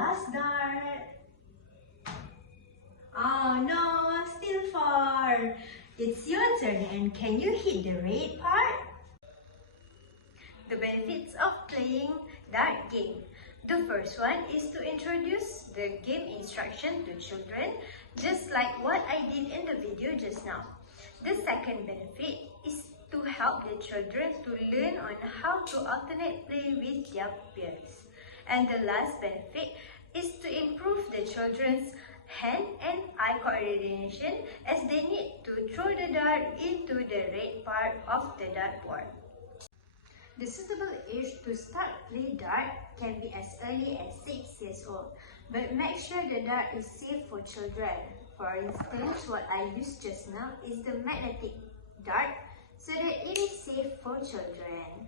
last dart. Oh no, still far. It's your turn, and can you hit the red part? The benefits of playing dart game. The first one is to introduce the game instruction to children, just like what I did in the video just now. The second benefit is to help the children to learn on how to alternate play with their peers. And the last benefit is to improve the children's hand and eye coordination as they need to throw the dart into the red part of the dartboard. The suitable age to start play dart can be as early as 6 years old, but make sure the dart is safe for children. For instance, what I used just now is the magnetic dart so that it is safe for children.